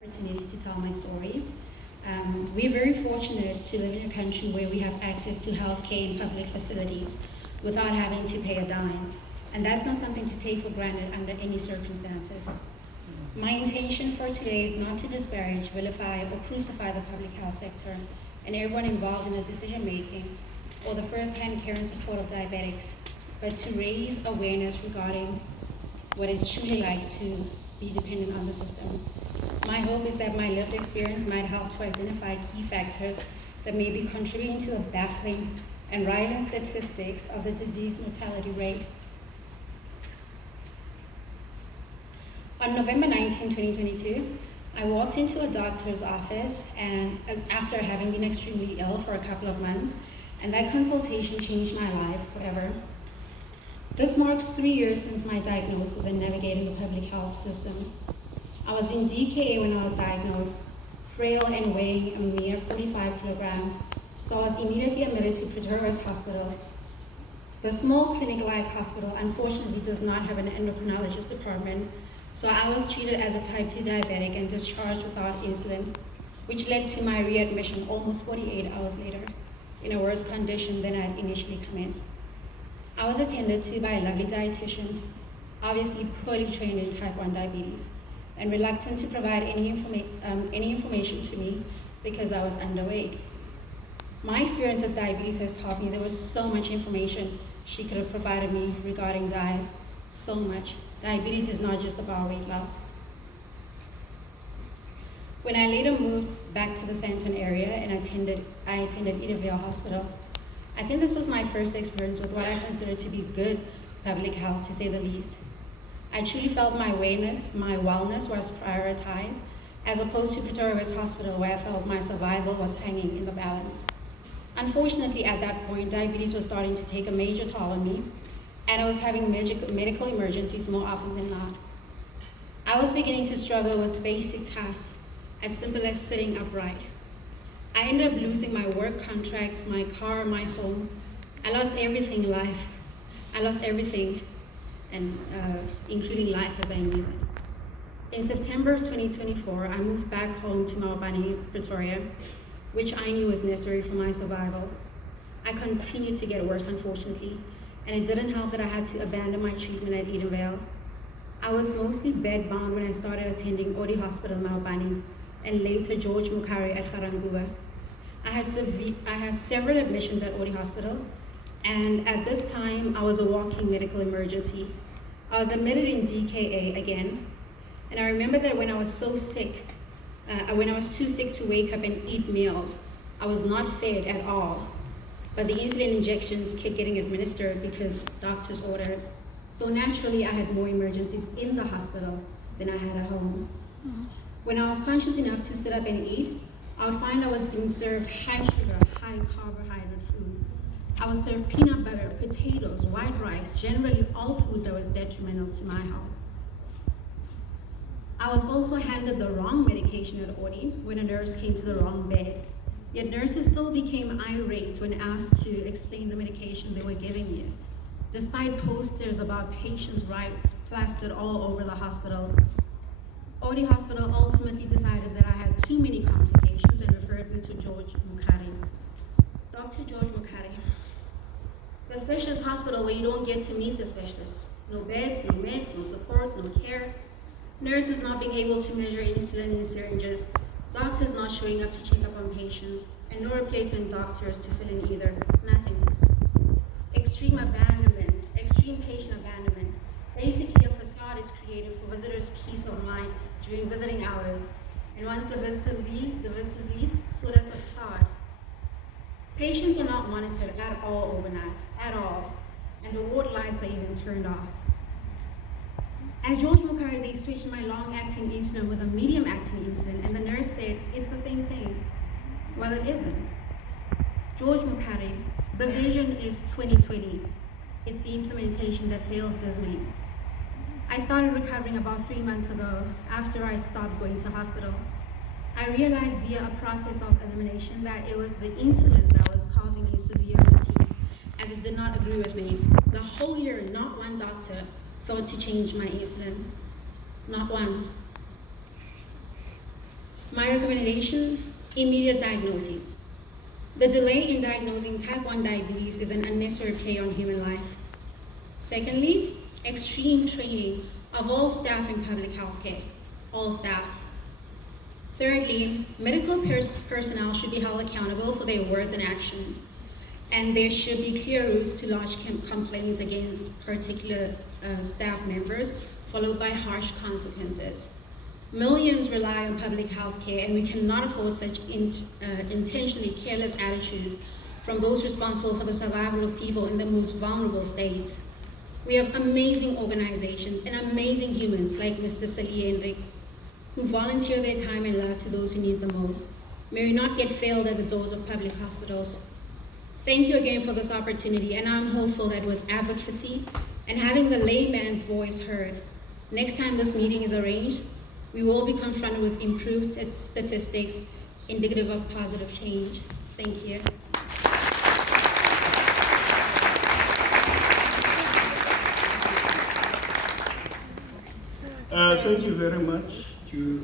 Opportunity to tell my story. We're very fortunate to live in a country where we have access to healthcare and public facilities without having to pay a dime. And that's not something to take for granted under any circumstances. My intention for today is not to disparage, vilify, or crucify the public health sector and everyone involved in the decision making or the first-hand care and support of diabetics, but to raise awareness regarding what it's truly like to be dependent on the system. My hope is that my lived experience might help to identify key factors that may be contributing to the baffling and rising statistics of the disease mortality rate. On November 19, 2022, I walked into a doctor's office and after having been extremely ill for a couple of months, and that consultation changed my life forever. This marks 3 years since my diagnosis and navigating the public health system. I was in DKA when I was diagnosed, frail and weighing a mere 45 kilograms, so I was immediately admitted to Pretorius Hospital. The small clinic-like hospital unfortunately does not have an endocrinologist department, so I was treated as a type 2 diabetic and discharged without insulin, which led to my readmission almost 48 hours later, in a worse condition than I had initially come in. I was attended to by a lovely dietitian, obviously poorly trained in type 1 diabetes, and reluctant to provide any information to me because I was underweight. My experience with diabetes has taught me there was so much information she could have provided me regarding diet, so much. Diabetes is not just about weight loss. When I later moved back to the Santon area and I attended Edavale Hospital, I think this was my first experience with what I consider to be good public health, to say the least. I truly felt my wellness was prioritized, as opposed to Pretorius Hospital, where I felt my survival was hanging in the balance. Unfortunately, at that point, diabetes was starting to take a major toll on me, and I was having medical emergencies more often than not. I was beginning to struggle with basic tasks, as simple as sitting upright. I ended up losing my work contracts, my car, my home. I lost everything in life. I lost everything, and including life as I knew it. In September of 2024, I moved back home to Malbani, Pretoria, which I knew was necessary for my survival. I continued to get worse, unfortunately, and it didn't help that I had to abandon my treatment at Edenvale. I was mostly bedbound when I started attending Odi Hospital Malbani, and later George Mukari at Garanguwa. I had several admissions at Odi Hospital, and at this time, I was a walking medical emergency. I was admitted in DKA again, and I remember that when I was so sick, when I was too sick to wake up and eat meals, I was not fed at all. But the insulin injections kept getting administered because of doctor's orders. So naturally, I had more emergencies in the hospital than I had at home. When I was conscious enough to sit up and eat, I would find I was being served high sugar, high carbohydrate food. I was served peanut butter, potatoes, white rice, generally all food that was detrimental to my health. I was also handed the wrong medication at Odi when a nurse came to the wrong bed. Yet nurses still became irate when asked to explain the medication they were giving you, despite posters about patients' rights plastered all over the hospital. Odi Hospital ultimately decided that I had too many complications and referred me to George Mukari. Dr. George Mukari, the specialist hospital where you don't get to meet the specialists. No beds, no meds, no support, no care. Nurses not being able to measure insulin in syringes. Doctors not showing up to check up on patients. And no replacement doctors to fill in either. Nothing. Extreme abandonment, extreme patient abandonment. Basically, a facade is created for visitors' peace of mind during visiting hours. And once the visitors leave, so does the facade. Patients are not monitored at all overnight, at all. And the ward lights are even turned off. At George Mukari, they switched my long-acting insulin with a medium-acting insulin, and the nurse said, it's the same thing. Well, it isn't. George Mukari, the vision is 2020. It's the implementation that fails dismally. I started recovering about 3 months ago after I stopped going to hospital. I realized via a process of elimination that it was the insulin that was causing me severe fatigue, as it did not agree with me. The whole year, not one doctor thought to change my insulin. Not one. My recommendation, immediate diagnoses. The delay in diagnosing type 1 diabetes is an unnecessary play on human life. Secondly, extreme training of all staff in public health care, all staff. Thirdly, medical personnel should be held accountable for their words and actions, and there should be clear rules to lodge complaints against particular staff members, followed by harsh consequences. Millions rely on public health care, and we cannot afford such intentionally careless attitudes from those responsible for the survival of people in the most vulnerable states. We have amazing organizations and amazing humans like Mr. Sali and Rick, who volunteer their time and love to those who need the most. May we not get failed at the doors of public hospitals. Thank you again for this opportunity, and I'm hopeful that with advocacy and having the layman's voice heard, next time this meeting is arranged, we will be confronted with improved statistics indicative of positive change. Thank you. Thank you very much to